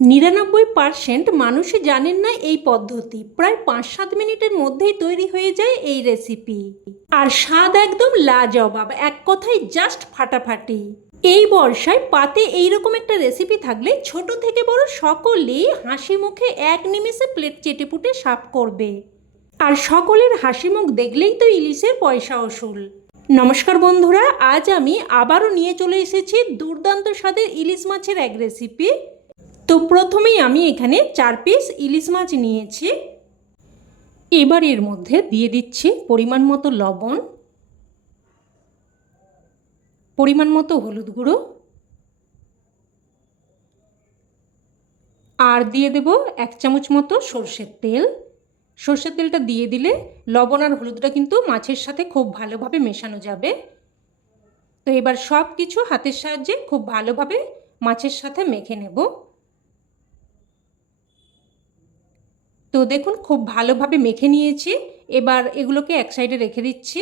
নিরানব্বই পার্সেন্ট মানুষই জানেন না এই পদ্ধতি। প্রায় পাঁচ সাত মিনিটের মধ্যেই তৈরি হয়ে যায় এই রেসিপি আর স্বাদ একদম লাজবাব, এক কথায় জাস্ট ফাটাফাটি। এই বর্ষায় পাতে এইরকম একটা রেসিপি থাকলে ছোট থেকে বড় সকলেই হাসি মুখে এক নিমেষে প্লেট চেটেপুটে সাফ করবে। আর সকলের হাসি মুখ দেখলেই তো ইলিশের পয়সা ওসুল নমস্কার বন্ধুরা, আজ আমি আবারও নিয়ে চলে এসেছি দুর্দান্ত স্বাদের ইলিশ মাছের এক রেসিপি তো প্রথমেই আমি এখানে চার পিস ইলিশ মাছ নিয়েছি। এবার এর মধ্যে দিয়ে দিচ্ছি পরিমাণ মতো লবণ, পরিমাণ মতো হলুদ গুঁড়ো, আর দিয়ে দেব এক চামচ মতো সর্ষের তেল। সর্ষের তেলটা দিয়ে দিলে লবণ আর হলুদটা কিন্তু মাছের সাথে খুব ভালোভাবে মেশানো যাবে। তো এবার সব কিছু হাতের সাহায্যে খুব ভালোভাবে মাছের সাথে মেখে নেব। তো দেখুন, খুব ভালোভাবে মেখে নিয়েছি। এবার এগুলোকে এক সাইডে রেখে দিচ্ছি।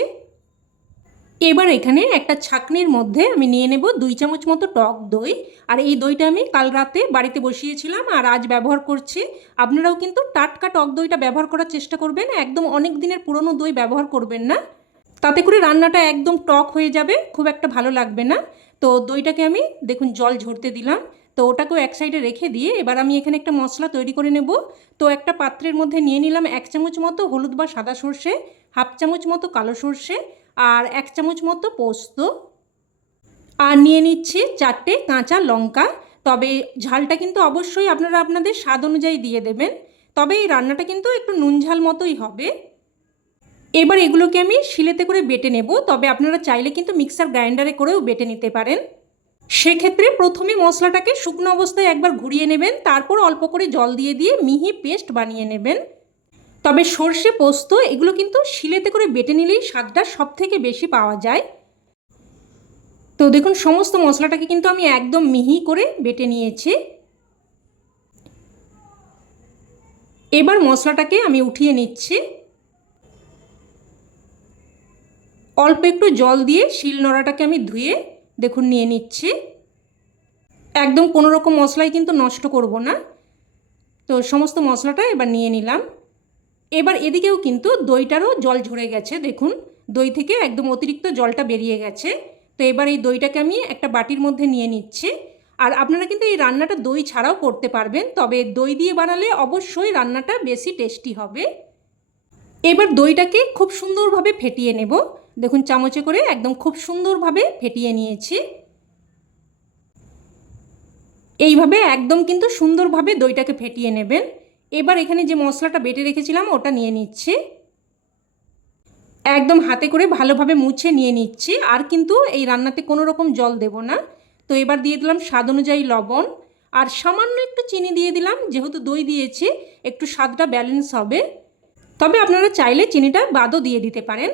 এবার এখানে একটা ছাকনির মধ্যে আমি নিয়ে নেব দুই চামচ মতো টক দই। আর এই দইটা আমি কাল রাতে বাড়িতে বসিয়েছিলাম আর আজ ব্যবহার করছি। আপনারাও কিন্তু টাটকা টক দইটা ব্যবহার করার চেষ্টা করবেন। একদম অনেক দিনের পুরনো দই ব্যবহার করবেন না। তাতে করে রান্নাটা একদম টক হয়ে যাবে, খুব একটা ভালো লাগবে না। তো দইটাকে আমি, দেখুন, জল ঝরতে দিলাম। তো ওটাকেও এক সাইডে রেখে দিয়ে এবার আমি এখানে একটা মশলা তৈরি করে নেব। তো একটা পাত্রের মধ্যে নিয়ে নিলাম এক চামচ মতো হলুদ বা সাদা সর্ষে, হাফ চামচ মতো কালো সর্ষে আর এক চামচ মতো পোস্ত। আর নিয়ে নিচ্ছি চারটে কাঁচা লঙ্কা। তবে ঝালটা কিন্তু অবশ্যই আপনারা আপনাদের স্বাদ অনুযায়ী দিয়ে দেবেন। তবে এই রান্নাটা কিন্তু একটু নুন ঝাল মতোই হবে। এবার এগুলোকে আমি শিলেতে করে বেটে নেব। তবে আপনারা চাইলে কিন্তু মিক্সার গ্রাইন্ডারে করেও বেটে নিতে পারেন। সেক্ষেত্রে প্রথমে মশলাটাকে শুকনো অবস্থায় একবার ঘুরিয়ে নেবেন, তারপর অল্প করে জল দিয়ে দিয়ে মিহি পেস্ট বানিয়ে নেবেন। তবে সর্ষে পোস্ত, এগুলো কিন্তু শিলেতে করে বেটে নিলেই স্বাদটা সব থেকে বেশি পাওয়া যায়। তো দেখুন, সমস্ত মশলাটাকে কিন্তু আমি একদম মিহি করে বেটে নিয়েছি। এবার মশলাটাকে আমি উঠিয়ে নিচ্ছি। অল্প একটু জল দিয়ে শিল নোড়াটাকে আমি ধুয়ে দেখুন, নিয়ে নিচ্ছি। একদম কোনো রকম মশলাই কিন্তু নষ্ট করব না। তো সমস্ত মশলাটা এবার নিয়ে নিলাম। এবার এদিকেও কিন্তু দইটারও জল ঝরে গেছে, দেখুন। দই থেকে একদম অতিরিক্ত জলটা বেরিয়ে গেছে। তো এবার এই দইটাকে আমি একটা বাটির মধ্যে নিয়ে নিচ্ছি। আর আপনারা কিন্তু এই রান্নাটা দই ছাড়াও করতে পারবেন, তবে দই দিয়ে বানালে অবশ্যই রান্নাটা বেশি টেস্টি হবে। এবার দইটাকে খুব সুন্দরভাবে ফেটিয়ে নেব। দেখুন, চামচে করে একদম খুব সুন্দরভাবে ফেটিয়ে নিয়েছি। এইভাবে একদম কিন্তু সুন্দরভাবে দইটাকে ফেটিয়ে নেবেন। এবার এখানে যে মশলাটা বেটে রেখেছিলাম, ওটা নিয়ে নিচ্ছি। একদম হাতে করে ভালোভাবে মুছে নিয়ে নিচ্ছি, আর কিন্তু এই রান্নাতে কোনো রকম জল দেব না। তো এবার দিয়ে দিলাম স্বাদ অনুযায়ী লবণ, আর সামান্য একটু চিনি দিয়ে দিলাম, যেহেতু দই দিয়েছি, একটু স্বাদটা ব্যালেন্স হবে। তবে আপনারা চাইলে চিনিটা বাদও দিয়ে দিতে পারেন।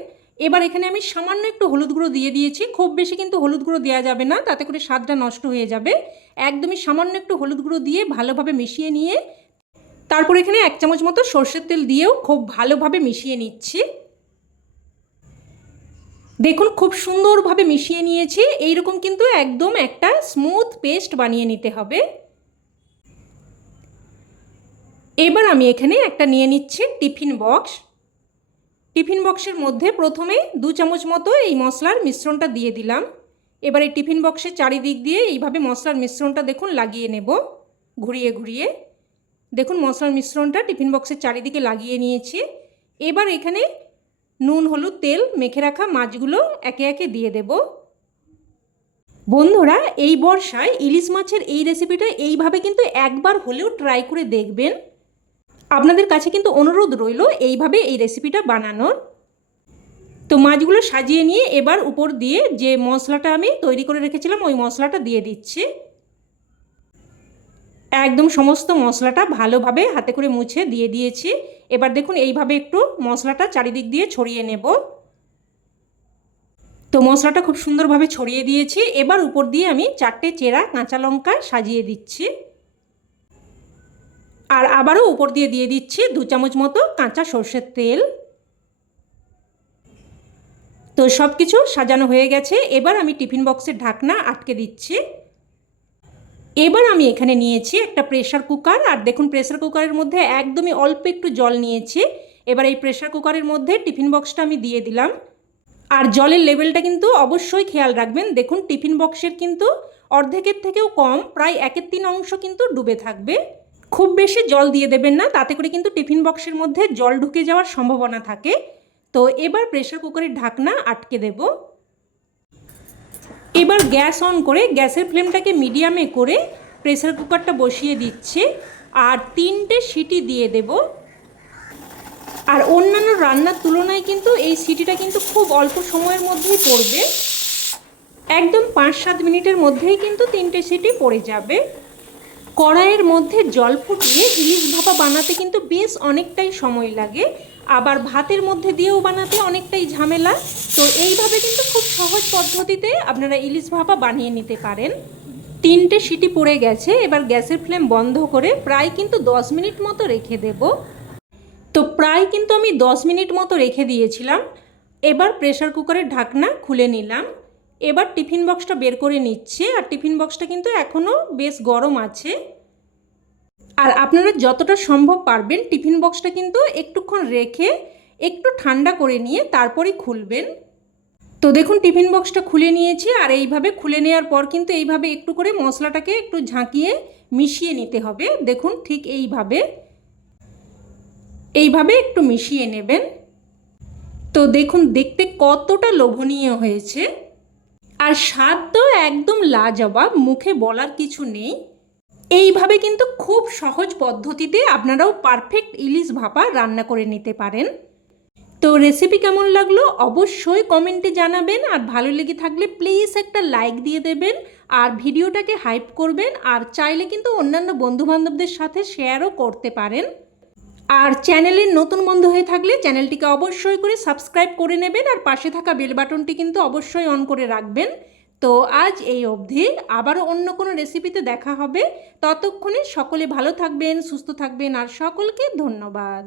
এবার এখানে আমি সামান্য একটু হলুদ গুঁড়ো দিয়ে দিয়েছি। খুব বেশি কিন্তু হলুদ গুঁড়ো দেওয়া যাবে না, তাতে করে স্বাদটা নষ্ট হয়ে যাবে। একদমই সামান্য একটু হলুদ গুঁড়ো দিয়ে ভালোভাবে মিশিয়ে নিয়ে, তারপর এখানে এক চামচ মতো সর্ষের তেল দিয়েও খুব ভালোভাবে মিশিয়ে নিচ্ছি। দেখুন, খুব সুন্দরভাবে মিশিয়ে নিয়েছি। এইরকম কিন্তু একদম একটা স্মুথ পেস্ট বানিয়ে নিতে হবে। এবার আমি এখানে একটা নিয়ে নিচ্ছি টিফিন বক্স। টিফিন বক্সের মধ্যে প্রথমে দু চামচ মতো এই মশলার মিশ্রণটা দিয়ে দিলাম। এবার এই টিফিন বক্সের চারিদিক দিয়ে এইভাবে মশলার মিশ্রণটা দেখুন লাগিয়ে নেব, ঘুরিয়ে ঘুরিয়ে। দেখুন মশলার মিশ্রণটা টিফিন বক্সের চারিদিকে লাগিয়ে নিয়েছি। এবার এখানে নুন, হলুদ, তেল মেখে রাখা মাছগুলো একে একে দিয়ে দেব। বন্ধুরা, এই বর্ষায় ইলিশ মাছের এই রেসিপিটা এইভাবে কিন্তু একবার হলেও ট্রাই করে দেখবেন। আপনাদের কাছে কিন্তু অনুরোধ রইল এইভাবে এই রেসিপিটা বানানোর। তো মাছগুলো সাজিয়ে নিয়ে এবার উপর দিয়ে যে মশলাটা আমি তৈরি করে রেখেছিলাম, ওই মশলাটা দিয়ে দিচ্ছি। একদম সমস্ত মশলাটা ভালোভাবে হাতে করে মুছে দিয়ে দিয়েছি। এবার দেখুন, এইভাবে একটু মশলাটা চারিদিক দিয়ে ছড়িয়ে নেব। তো মশলাটা খুব সুন্দরভাবে ছড়িয়ে দিয়েছি। এবার উপর দিয়ে আমি চারটে চেরা কাঁচা লঙ্কা সাজিয়ে দিচ্ছি। আর আবারও উপর দিয়ে দিয়ে দিচ্ছি দু চামচ মতো কাঁচা সর্ষের তেল। তো সব কিছু সাজানো হয়ে গেছে। এবার আমি টিফিন বক্সের ঢাকনা আটকে দিচ্ছি। এবার আমি এখানে নিয়েছি একটা প্রেশার কুকার। আর দেখুন প্রেশার কুকারের মধ্যে একদমই অল্প একটু জল নিয়েছি। এবার এই প্রেশার কুকারের মধ্যে টিফিন বক্সটা আমি দিয়ে দিলাম। আর জলের লেভেলটা কিন্তু অবশ্যই খেয়াল রাখবেন। দেখুন, টিফিন বক্সের কিন্তু অর্ধেকের থেকেও কম, প্রায় একের তিন অংশ কিন্তু ডুবে থাকবে। খুব বেশি জল দিয়ে দেবেন না, তাতে করে কিন্তু টিফিন বক্সের মধ্যে জল ঢুকে যাওয়ার সম্ভাবনা থাকে। তো এবার প্রেশার কুকারের ঢাকনা আটকে দেব। এবার গ্যাস অন করে, গ্যাসের ফ্লেমটাকে মিডিয়ামে করে প্রেসার কুকারটা বসিয়ে দিচ্ছে আর তিনটে সিটি দিয়ে দেব। আর অন্যান্য রান্নার তুলনায় কিন্তু এই সিটিটা কিন্তু খুব অল্প সময়ের মধ্যেই পড়বে। একদম পাঁচ সাত মিনিটের মধ্যেই কিন্তু তিনটে সিটি পড়ে যাবে। কড়াইয়ের মধ্যে জল ফুটিয়ে ইলিশ ভাপা বানাতে কিন্তু বেশ অনেকটাই সময় লাগে। আবার ভাতের মধ্যে দিয়েও বানাতে অনেকটাই ঝামেলা। তো এইভাবে কিন্তু খুব সহজ পদ্ধতিতে আপনারা ইলিশ ভাপা বানিয়ে নিতে পারেন। তিনটে সিটি পড়ে গেছে, এবার গ্যাসের ফ্লেম বন্ধ করে প্রায় কিন্তু দশ মিনিট মতো রেখে দেব। তো প্রায় কিন্তু আমি দশ মিনিট মতো রেখে দিয়েছিলাম। এবার প্রেশার কুকারের ঢাকনা খুলে নিলাম। এবার টিফিন বক্সটা বের করে নিচ্ছে, আর টিফিন বক্সটা কিন্তু এখনও বেশ গরম আছে। আর আপনারা যতটা সম্ভব পারবেন টিফিন বক্সটা কিন্তু একটুক্ষণ রেখে একটু ঠান্ডা করে নিয়ে তারপরেই খুলবেন। তো দেখুন, টিফিন বক্সটা খুলে নিয়েছি, আর এইভাবে খুলে নেওয়ার পর কিন্তু এইভাবে একটু করে মশলাটাকে একটু ঝাঁকিয়ে মিশিয়ে নিতে হবে। দেখুন, ঠিক এইভাবে। এইভাবে একটু মিশিয়ে নেবেন। তো দেখুন, দেখতে কতটা লোভনীয় হয়েছে। আর স্বাদ তো একদম লাজবাব, মুখে বলার কিছু নেই। এইভাবে কিন্তু খুব সহজ পদ্ধতিতে আপনারাও পারফেক্ট ইলিশ ভাপা রান্না করে নিতে পারেন। তো রেসিপি কেমন লাগল অবশ্যই কমেন্টে জানাবেন আর ভালো লেগে থাকলে প্লিজ একটা লাইক দিয়ে দেবেন আর ভিডিওটাকে হাইপ করবেন আর চাইলে কিন্তু অন্যান্য বন্ধুবান্ধবদের সাথে শেয়ারও করতে পারেন। আর চ্যানেলের নতুন বন্ধু হয়ে থাকলে চ্যানেলটিকে অবশ্যই করে সাবস্ক্রাইব করে নেবেন আর পাশে থাকা বেল বাটনটি কিন্তু অবশ্যই অন করে রাখবেন। তো আজ এই অবধি আবারও অন্য কোনো রেসিপিতে দেখা হবে। ততক্ষণে সকলে ভালো থাকবেন, সুস্থ থাকবেন আর সকলকে ধন্যবাদ।